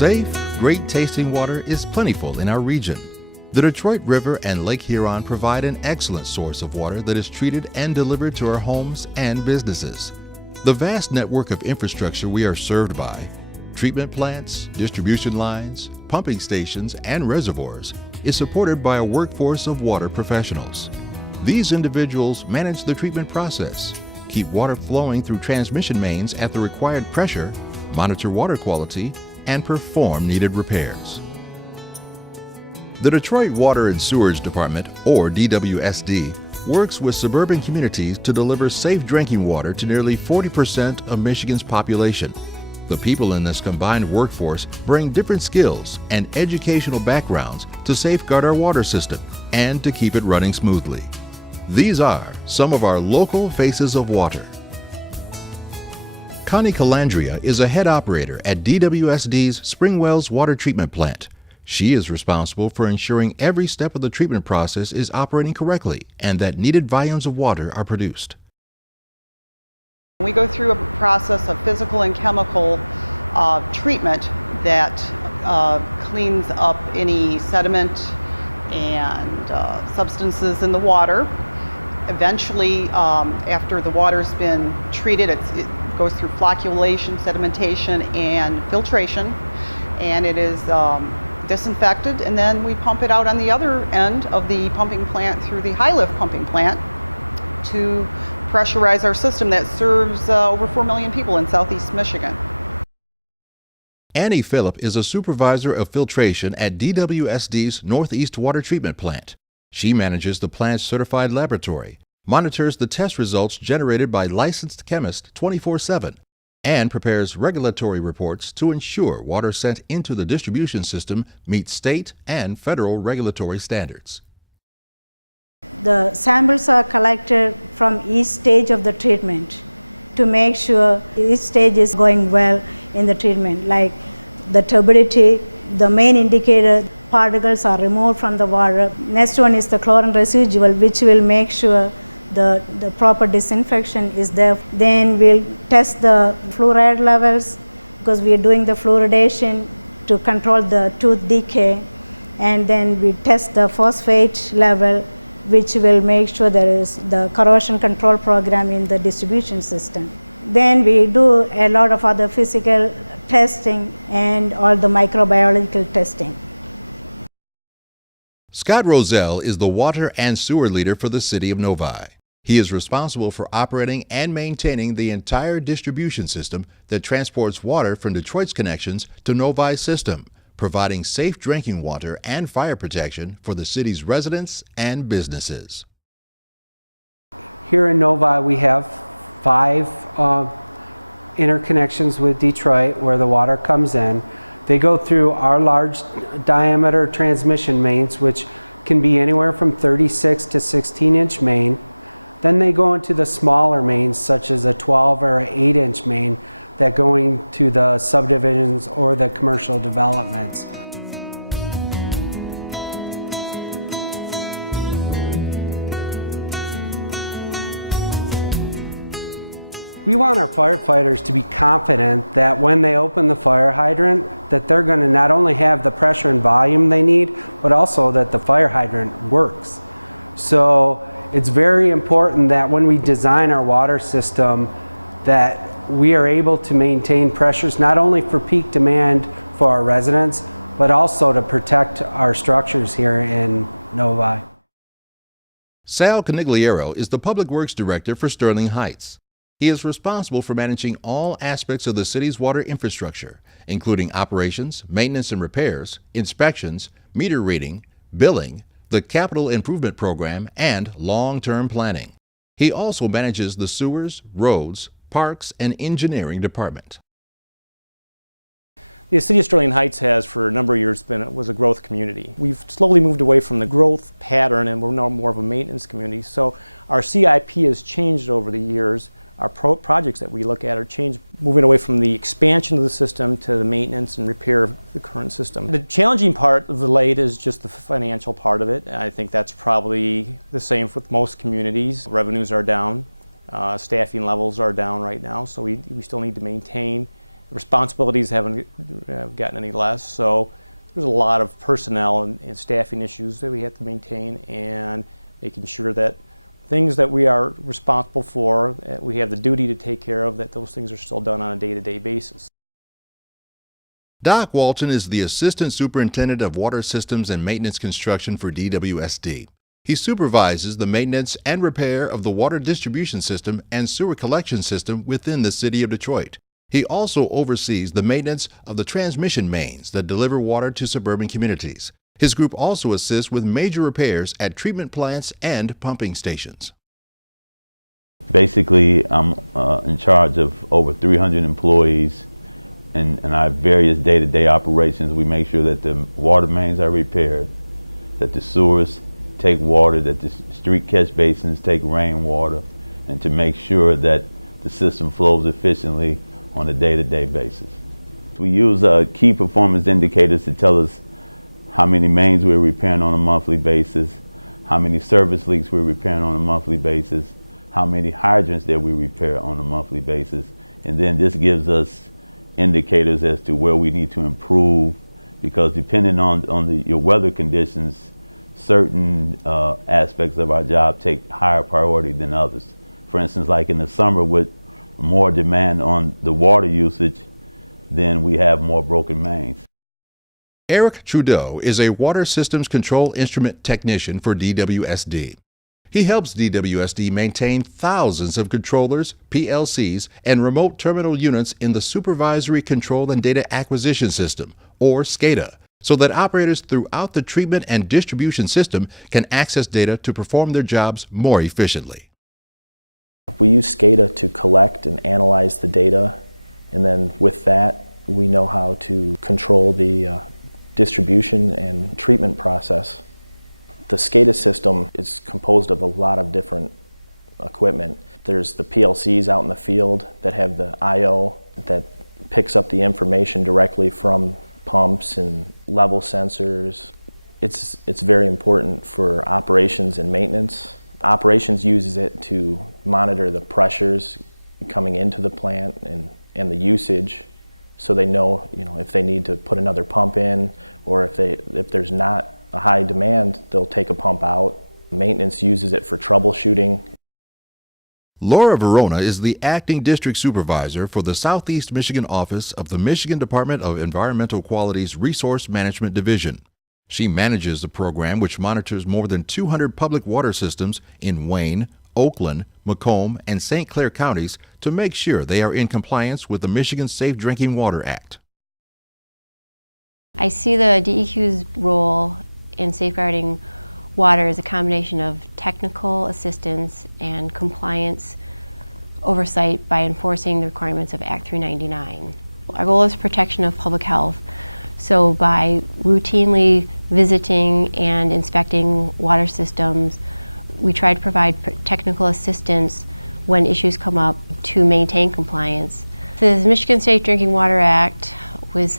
Safe, great tasting water is plentiful in our region. The Detroit River and Lake Huron provide an excellent source of water that is treated and delivered to our homes and businesses. The vast network of infrastructure we are served by, treatment plants, distribution lines, pumping stations, and reservoirs, is supported by a workforce of water professionals. These individuals manage the treatment process, keep water flowing through transmission mains at the required pressure, monitor water quality, and perform needed repairs. The Detroit Water and Sewerage Department, or DWSD, works with suburban communities to deliver safe drinking water to nearly 40% of Michigan's population. The people in this combined workforce bring different skills and educational backgrounds to safeguard our water system and to keep it running smoothly. These are some of our local faces of water. Constance Andrea is a head operator at DWSD's Springwells Water Treatment Plant. She is responsible for ensuring every step of the treatment process is operating correctly and that needed volumes of water are produced. We go through a process of physical and chemical treatment that cleans up any sediment and substances in the water. Eventually, after the water's been treated, it goes through flocculation, sedimentation, and filtration, and it is disinfected, and then we pump it out on the other end of the pumping plant through the high lift pumping plant to pressurize our system that serves over 4 million people in southeast Michigan. Phillip is a supervisor of filtration at DWSD's Northeast Water Treatment Plant. She manages the plant's certified laboratory, monitors the test results generated by licensed chemists 24/7, and prepares regulatory reports to ensure water sent into the distribution system meets state and federal regulatory standards. The samples are collected from each stage of the treatment to make sure each stage is going well in the treatment, like the turbidity, the main indicator, particles are removed from the water. Next one is the chlorine residual, which will make sure the proper disinfection is there. Then we'll test the fluoride levels because we are doing the fluoridation to control the tooth decay. And then we test the phosphate level, which will make sure there is the corrosion control program in the distribution system. Then we do a lot of other physical testing and all the microbiological testing. Scott Rozelle is the water and sewer leader for the city of Novi. He is responsible for operating and maintaining the entire distribution system that transports water from Detroit's connections to Novi's system, providing safe drinking water and fire protection for the city's residents and businesses. Here in Novi, we have 5 interconnections with Detroit where the water comes in. They go through our large diameter transmission mains, which can be anywhere from 36 to 16-inch main. Then they go into the smaller mains, such as a 12 or 8-inch main that go into the subdivisions or the commercial developments. We want our firefighters to be confident that when they open the fire hydrant, that they're going to not only have the pressure and volume they need, but also that the fire hydrant works. So it's very important that when we design our water system, that we are able to maintain pressures not only for peak demand for our residents, but also to protect our structures here in Novi. Sal Conigliaro is the Public Works Director for Sterling Heights. He is responsible for managing all aspects of the city's water infrastructure, including operations, maintenance and repairs, inspections, meter reading, billing, the capital improvement program, and long-term planning. He also manages the sewers, roads, parks, and engineering department. The city of Sterling Heights has, for a number of years, was a growth community. We've slowly moved away from the growth pattern, and we're now more of a maintenance community. So our CIP has changed over the years. Our projects that we look at are changed, moving away from the expansion of the system to the maintenance and repair of the current system. The challenging part of the late is just the financial part of it. I think that's probably the same with most communities. Revenues are down, staffing levels are down right now, so we still need to maintain responsibilities haven't gotten any less, so there's a lot of personnel and staffing issues that we have to maintain, and making sure that things that we are responsible for, we have the duty to take care of, that those things are still done on a day-to-day basis. Doc Walton is the Assistant Superintendent of Water Systems and Maintenance Construction for DWSD. He supervises the maintenance and repair of the water distribution system and sewer collection system within the City of Detroit. He also oversees the maintenance of the transmission mains that deliver water to suburban communities. His group also assists with major repairs at treatment plants and pumping stations. Basically, I'm in charge of over 300 employees in our various day-to-day operations. We make sure that the water mains are repaired, that the sewers take water, that the street catch basins take rainwater, and to make sure that the system flows efficiently on a day-to-day basis. We use key performance indicators to tell us how many mains we're repairing on a monthly basis, how many service leaks we're repairing on a monthly basis, how many hydrants that we repair on a monthly basis, and then this gives us indicators as to where we need to improve, because depending on your weather conditions, certain aspects of our job take higher priority than others. For instance, like in the summer with more demand on the water usage, then we have more broken mains. Eric Trudeau is a Water Systems Control Instrument Technician for DWSD. He helps DWSD maintain thousands of controllers, PLCs, and remote terminal units in the Supervisory Control and Data Acquisition System, or SCADA, so that operators throughout the treatment and distribution system can access data to perform their jobs more efficiently. We use SCADA to collect and analyze the data, and then with that, we know how to control the distribution and treatment process. The SCADA system is composed of a lot of different equipment. There's the PLCs out in the field that have the I/O that picks up the information directly from pumps and level sensors. It's very important for operations and maintenance. Operations uses it to monitor the pressures coming into the plant and the usage, so they know, if they need to put another pump in, or if there's not a high demand, they'll take a pump out. Maintenance uses it for troubleshooting. Laura Verona is the Acting District Supervisor for the Southeast Michigan office of the Michigan Department of Environmental Quality's Resource Management Division. She manages the program, which monitors more than 200 public water systems in Wayne, Oakland, Macomb, and St. Clair counties to make sure they are in compliance with the Michigan Safe Drinking Water Act. I see the DEQ's role in safeguarding water as a combination of technical assistance and compliance oversight by enforcing the requirements of Act 399. Our goal is protection of public health. So by routinely visiting and inspecting water systems, we try to provide technical assistance when issues come up to maintain compliance. The Michigan Safe Drinking Water Act was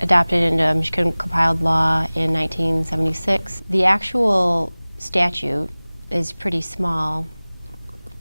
adopted into Michigan compiled law in 1976. The actual statute is pretty small,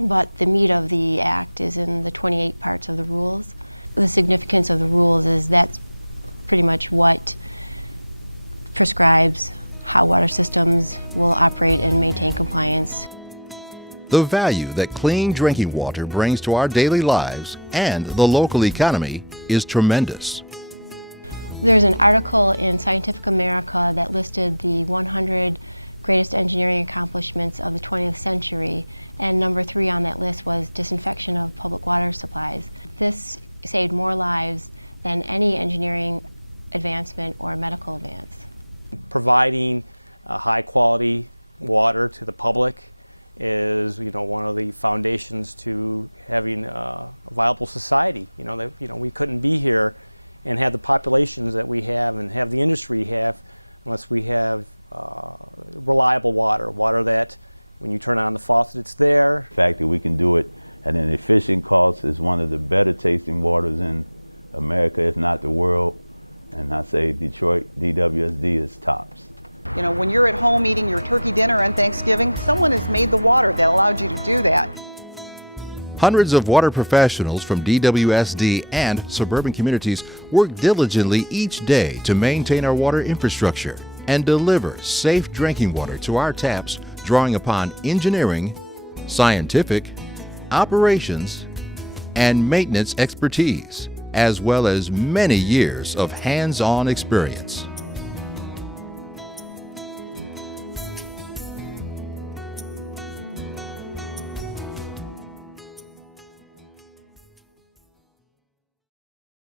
but the meat of the act is in the 28 parts of the rules. The significance of the rules is that's pretty much what prescribes how water systems will operate and maintain compliance. The value that clean drinking water brings to our daily lives and the local economy is tremendous. There's an article in Scientific America that listed the 100 greatest engineering accomplishments of the 20th century, and number 3 on that list was disinfection of public water supplies. This saved more lives than any engineering advancement or medical advance. Providing high quality water to the public is, one of the foundations to having a viable society. We couldn't be here and have the populations that we have and have the industry have unless we have reliable water that when you turn on the faucet, it's there. The fact that we can do it at an efficient cost is one of the better tasting waters in America, if not the world. And I say Detroit DWSD is tops. When you're at home eating your turkey dinner on Thanksgiving, someone has made the water that allowed you to do that. Hundreds of water professionals from DWSD and suburban communities work diligently each day to maintain our water infrastructure and deliver safe drinking water to our taps, drawing upon engineering, scientific, operations, and maintenance expertise, as well as many years of hands-on experience.